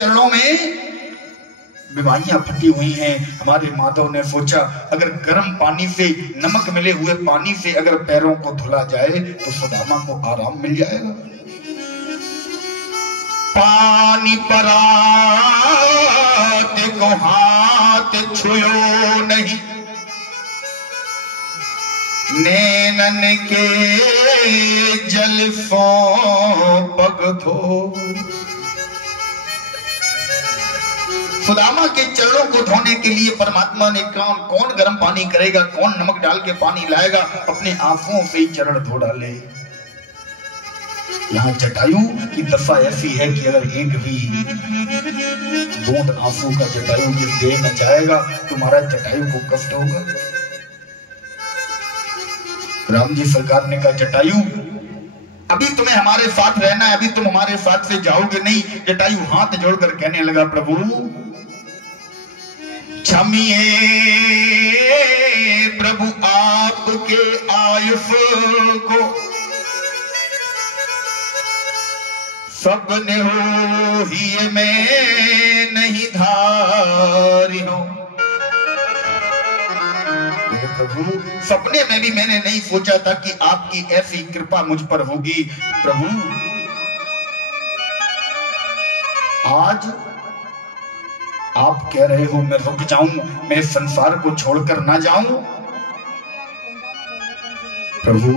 चरणों में बीमारियां फटी हुई हैं। हमारे माधव ने सोचा अगर गर्म पानी से, नमक मिले हुए पानी से अगर पैरों को धुला जाए तो सुदामा को आराम मिल जाएगा। पानी परात को हाथ छुयो नहीं, नैनन के जल सो पग धो। सुदामा के चरणों को धोने के लिए परमात्मा ने कौन गर्म पानी करेगा, कौन नमक डाल के पानी लाएगा, अपने आंसुओं से ही चरण धो डाले। यहाँ जटायु की दशा ऐसी है कि अगर एक भी बूंद आंसू का जटायु के देह में जाएगा तो महाराज जटायु को कष्ट होगा। राम जी सरकार ने कहा जटायु अभी तुम्हें हमारे साथ रहना है, अभी तुम हमारे साथ से जाओगे नहीं। जटायु हाथ जोड़कर कहने लगा प्रभु क्षमिए प्रभु आपके आयुष को सबने हो ही मैं नहीं धारी हूं। प्रभु सपने में भी मैंने नहीं सोचा था कि आपकी ऐसी कृपा मुझ पर होगी। प्रभु आज आप कह रहे हो मैं रुक जाऊं, मैं संसार को छोड़कर ना जाऊं। प्रभु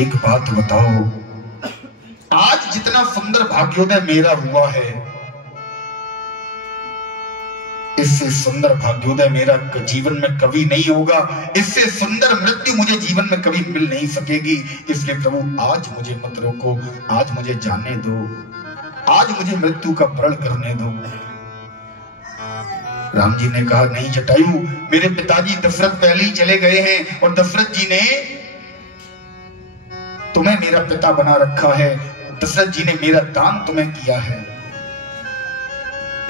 एक बात बताओ, आज जितना सुंदर भाग्योदय मेरा हुआ है, इससे सुंदर भाग्योदय मेरा जीवन में कभी नहीं होगा, इससे सुंदर मृत्यु मुझे जीवन में कभी मिल नहीं सकेगी। इसलिए प्रभु आज मुझे मत रोको, आज मुझे जाने दो, आज मुझे मृत्यु का प्रण करने दो। राम जी ने कहा नहीं जटायु, मेरे पिताजी दशरथ पहले ही चले गए हैं और दशरथ जी ने तुम्हें मेरा पिता बना रखा है, दशरथ जी ने मेरा दान तुम्हें किया है,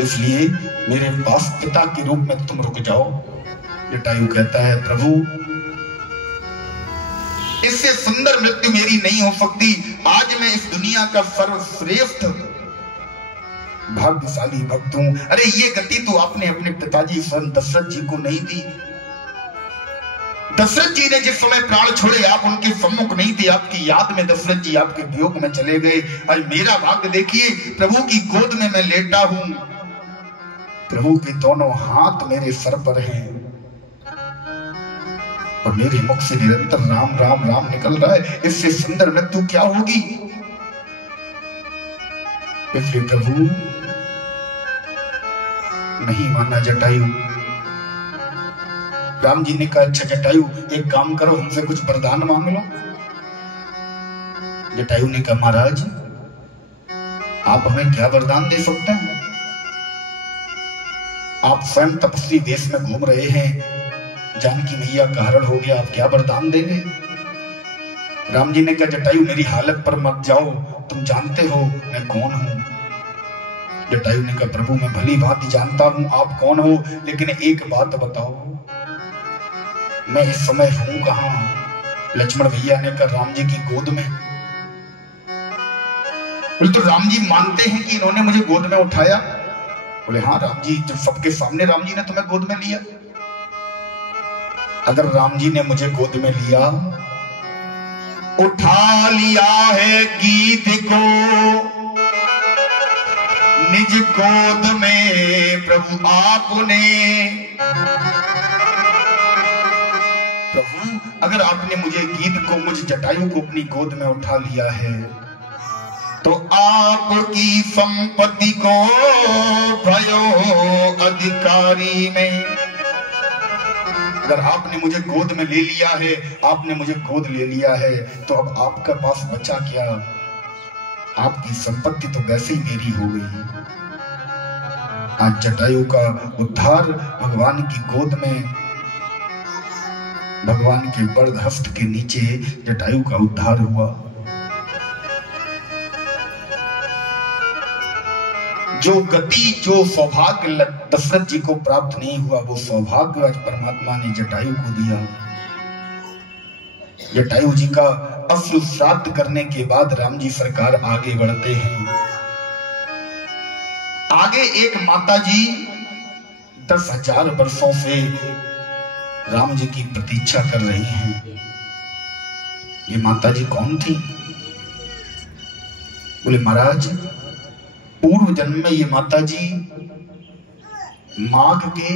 इसलिए मेरे पास पिता के रूप में तुम रुक जाओ। जटायु कहता है प्रभु इससे सुंदर मृत्यु मेरी नहीं हो सकती। आज मैं इस दुनिया का सर्वश्रेष्ठ भाग्यशाली भक्त हूं। अरे ये गति तो आपने अपने पिताजी स्वयं दशरथ जी को नहीं दी। दशरथ जी ने जिस समय प्राण छोड़े आप उनके सम्मुख नहीं थे, आपकी याद में दशरथ जी आपके वियोग में चले गए। और मेरा भाग्य देखिए, प्रभु की गोद में मैं लेटा हूं, प्रभु के दोनों हाथ मेरे सर पर हैं और मेरे मुख से निरंतर राम राम राम निकल रहा है। इससे सुंदर मृत्यु क्या होगी। इसलिए प्रभु नहीं माना जटायु। राम जी ने कहा अच्छा जटायु एक काम करो, हमसे कुछ वरदान मांग लो। जटायु ने कहा महाराज आप हमें क्या वरदान दे सकते हैं, आप स्वयं तपस्वी देश में घूम रहे हैं, जानकी मैया का हरण हो गया, आप क्या वरदान देंगे। राम जी ने कहा जटायु मेरी हालत पर मत जाओ, तुम जानते हो मैं कौन हूं। जटायु ने कहा प्रभु मैं भली भांति जानता हूं आप कौन हो, लेकिन एक बात बताओ मैं इस समय हूं कहां। लक्ष्मण भैया ने कहा राम जी की गोद में। बोले तो राम जी मानते हैं कि इन्होंने मुझे गोद में उठाया। बोले हाँ राम जी, जब सबके सामने राम जी ने तुम्हें गोद में लिया। अगर राम जी ने मुझे गोद में लिया, उठा लिया है गीत को निज गोद में प्रभु आपने। प्रभु अगर आपने मुझे गीत को, मुझ जटायु को अपनी गोद में उठा लिया है तो आपकी संपत्ति को भयो अधिकारी में। अगर आपने मुझे गोद में ले लिया है, आपने मुझे गोद ले लिया है, तो अब आपके पास बचा क्या। आपकी संपत्ति तो वैसे ही मेरी हो गई। आज जटायु का उद्धार भगवान की गोद में, भगवान के वरद हस्त के नीचे जटायु का उद्धार हुआ। जो गति, जो सौभाग्य दशरथ जी को प्राप्त नहीं हुआ, वो सौभाग्य आज परमात्मा ने जटायु को दिया। जटायु जी का अश्रु श्राद्ध करने के बाद राम जी सरकार आगे बढ़ते हैं। आगे एक माता जी 10,000 वर्षों से राम जी की प्रतीक्षा कर रही हैं। ये माता जी कौन थी? बोले महाराज, पूर्व जन्म में ये माता जी माघ के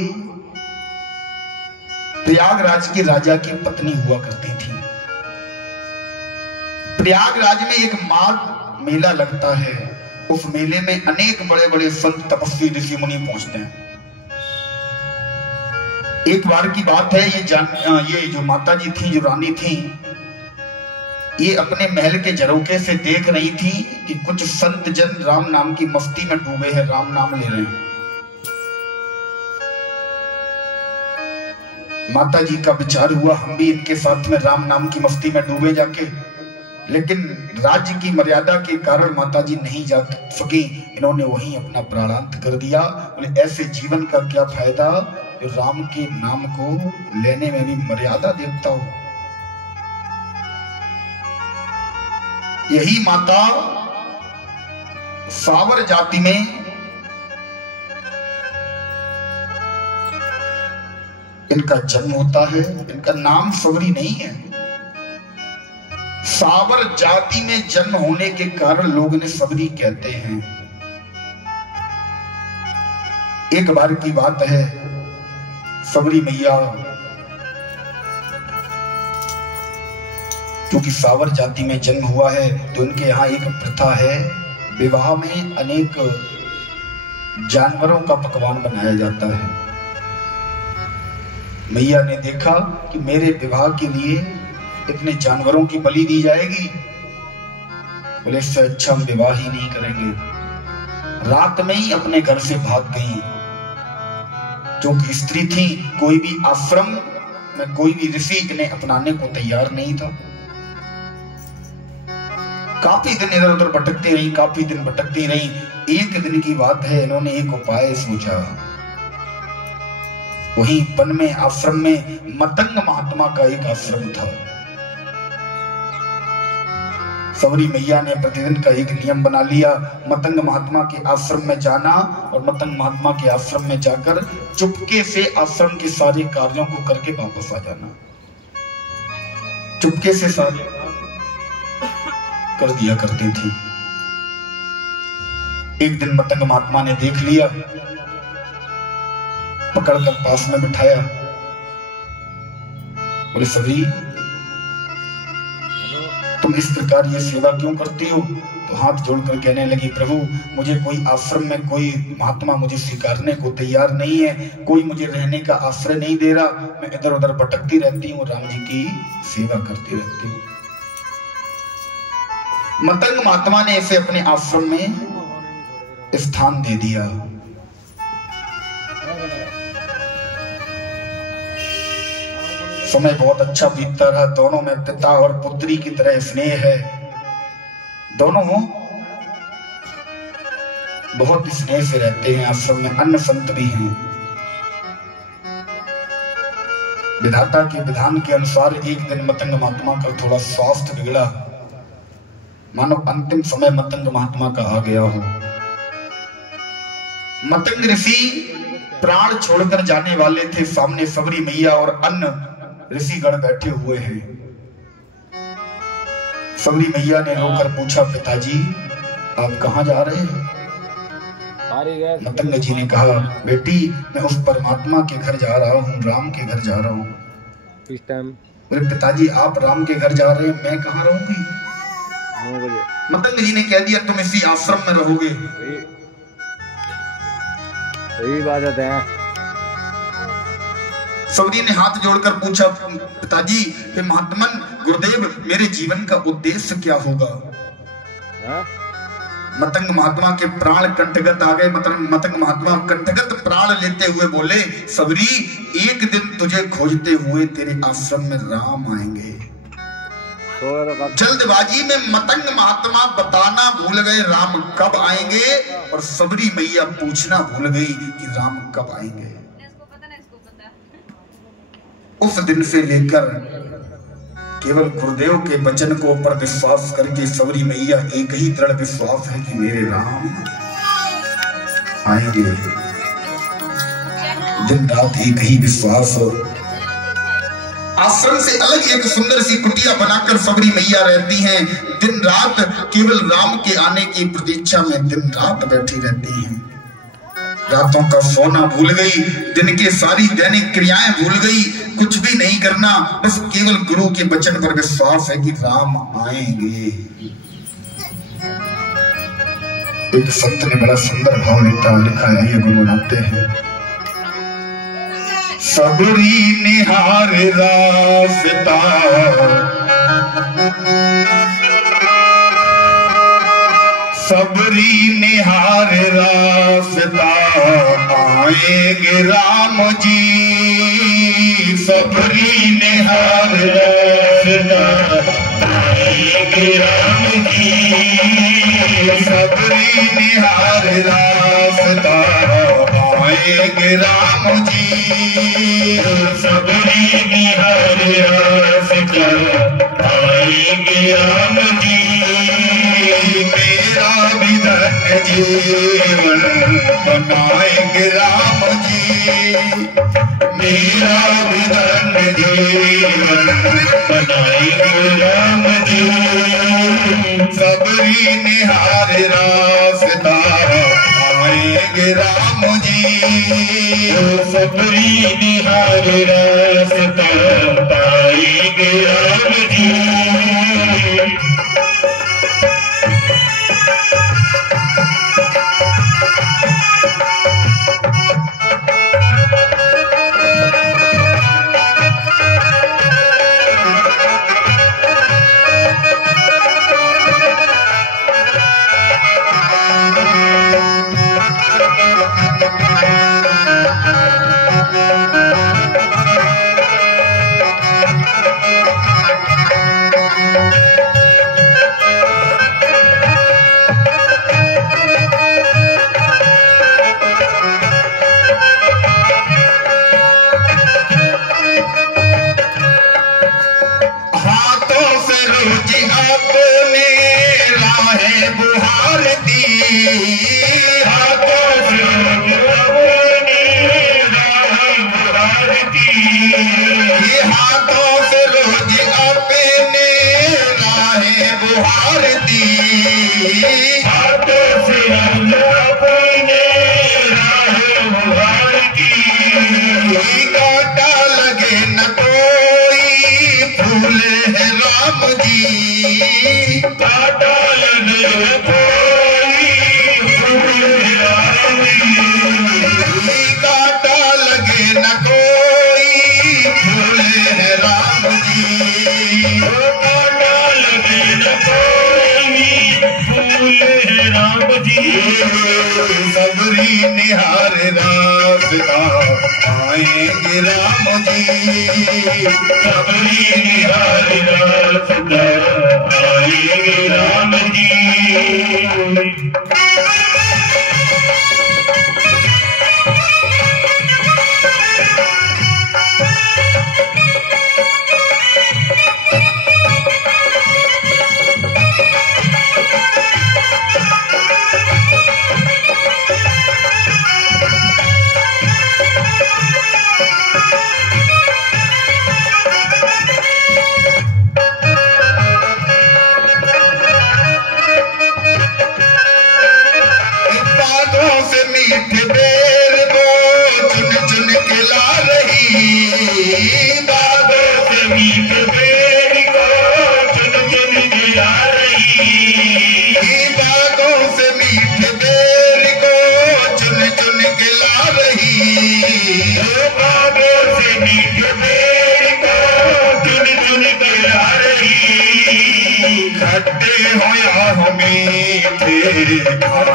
प्रयागराज के राजा की पत्नी हुआ करती थी। प्रयागराज में एक माघ मेला लगता है। उस मेले में अनेक बड़े बड़े संत तपस्वी ऋषि मुनि पहुंचते हैं। एक बार की बात है, ये जो माता जी थी, जो रानी थी, ये अपने महल के झरोखे से देख रही थी कि कुछ संत जन राम नाम की मस्ती में डूबे हैं, राम नाम ले रहे हैं। माता जी का विचार हुआ, हम भी इनके साथ में राम नाम की मस्ती में डूबे जाके, लेकिन राज्य की मर्यादा के कारण माता जी नहीं जा सकी। इन्होंने वहीं अपना प्राणांत कर दिया। बोले ऐसे जीवन का क्या फायदा जो राम के नाम को लेने में भी मर्यादा देखता हो। यही माता सावर जाति में इनका जन्म होता है। इनका नाम सबरी नहीं है। सावर जाति में जन्म होने के कारण लोग इन्हें सबरी कहते हैं। एक बार की बात है, सबरी मैया क्योंकि सावर जाति में जन्म हुआ है तो इनके यहाँ एक प्रथा है, विवाह में अनेक जानवरों का पकवान बनाया जाता है। मैया ने देखा कि मेरे विवाह के लिए इतने जानवरों की बलि दी जाएगी, बोले इससे अच्छा हम विवाह ही नहीं करेंगे। रात में ही अपने घर से भाग गई। क्योंकि स्त्री थी, कोई भी आश्रम में कोई भी ऋषि इन्हें अपनाने को तैयार नहीं था। काफी दिन इधर उधर भटकती रही, काफी दिन भटकती रही। एक दिन की बात है, इन्होंने एक उपाय सोचा। वहीं वन में आश्रम में मतंग महात्मा का एक आश्रम था। सबरी मैया ने प्रतिदिन का एक नियम बना लिया, मतंग महात्मा के आश्रम में जाना और मतंग महात्मा के आश्रम में जाकर चुपके से आश्रम के सारे कार्यों को करके वापस आ जाना। चुपके से सारे कर दिया करती थी। एक दिन मतंग महात्मा ने देख लिया, पकड़कर पास में बिठाया। बोले सबरी, तुम इस प्रकार ये सेवा क्यों करती हो? तो हाथ जोड़कर कहने लगी, प्रभु मुझे कोई आश्रम में कोई महात्मा मुझे स्वीकारने को तैयार नहीं है, कोई मुझे रहने का आश्रय नहीं दे रहा, मैं इधर उधर भटकती रहती हूँ, राम जी की सेवा करती रहती हूँ। मतंग महात्मा ने इसे अपने आश्रम में स्थान दे दिया। समय बहुत अच्छा बीतता रहा। दोनों में पिता और पुत्री की तरह स्नेह है। दोनों बहुत स्नेह से रहते हैं। आश्रम में अन्य संत भी हैं। विधाता के विधान के अनुसार एक दिन मतंग महात्मा का थोड़ा स्वास्थ्य बिगड़ा, मानो अंतिम समय मतंग महात्मा का आ गया हो। मतंग ऋषि प्राण छोड़कर जाने वाले थे। सामने सबरी मैया और अन्य ऋषिगण बैठे हुए हैं। सबरी मैया ने रोकर पूछा, पिताजी आप कहां जा रहे हैं? मतंग जी ने कहा, बेटी मैं उस परमात्मा के घर जा रहा हूँ, राम के घर जा रहा हूँ। बोले पिताजी आप राम के घर जा रहे हैं, मैं कहाँ रहूंगी? मतंग जी ने कह दिया, तुम इसी आश्रम में रहोगे। सही बात है। सबरी ने हाथ जोड़कर पूछा, पिताजी हे महात्मन गुरुदेव मेरे जीवन का उद्देश्य क्या होगा? मतंग महात्मा के प्राण कंठगत आ गए। मतंग महात्मा कंठगत प्राण लेते हुए बोले, सबरी एक दिन तुझे खोजते हुए तेरे आश्रम में राम आएंगे। जल्दबाजी में मतंग महात्मा बताना भूल गए राम कब आएंगे, और सबरी मैया पूछना भूल गई कि राम कब आएंगे। उस दिन से लेकर केवल गुरुदेव के वचन को पर विश्वास करके सबरी मैया एक ही दृढ़ विश्वास है कि मेरे राम आएंगे। दिन रात एक ही विश्वास। आश्रम से अलग एक सुंदर सी कुटिया बनाकर सबरी मैया रहती हैं। दिन रात केवल राम के आने की प्रतीक्षा में दिन रात बैठी रहती हैं। रातों का सोना भूल गई, दिन के सारी दैनिक क्रियाएं भूल गई, कुछ भी नहीं करना, बस केवल गुरु के वचन पर विश्वास है कि राम आएंगे। एक संत ने बड़ा सुंदर भाव लिखा है, ये गुनगुनाते हैं। सबरी निहार रास्ता सबरी निहार रास्ता आएंगे राम जी। सबरी निहार रास्ता आएंगे राम जी। सबरी निहार रास्ता आएंगे राम जी। सबरी निहार रास्ता आएंगे राम जी। मेरा भी धन्य जीवन बनाएंगे राम जी। मेरा भी धन्य जीवन बनाएंगे राम जी। सबरी निहार रास्ता आएंगे राम जी। सबरी निहार रास्ता आएंगे राम जी। सबरी निहार रास्ता आएंगे राम जी। सबरी निहार रास्ता आएंगे राम जी।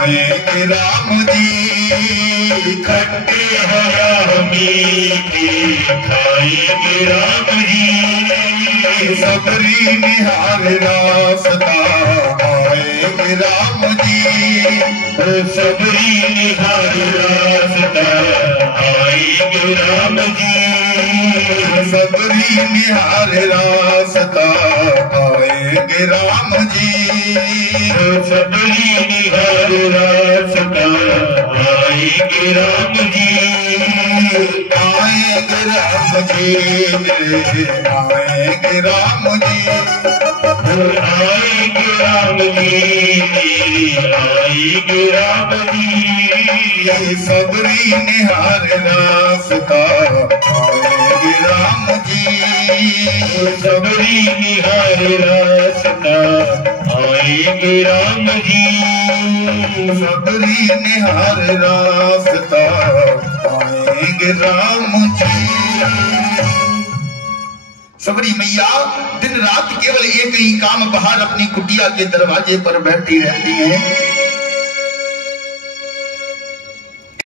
आएंगे राम जी। खट्टे हरा मीठे खाएंगे राम जी। सबरी निहार रास्ता आएंगे राम जी। सबरी निहार रास्ता आएंगे राम जी। सबरी निहार रास्ता आएंगे राम जी। सबरी निहार रास्ता आएंगे राम जी। आएंगे राम जी आएंगे राम जी। आएंगे राम जी आएंगे राम जी। सबरी निहार रास्ता आएंगे राम जी। सबरी निहार रास्ता आएंगे राम जी। सबरी निहार रास्ता आएंगे राम जी। सबरी मैया दिन रात केवल एक ही काम, बाहर अपनी कुटिया के दरवाजे पर बैठी रहती हैं।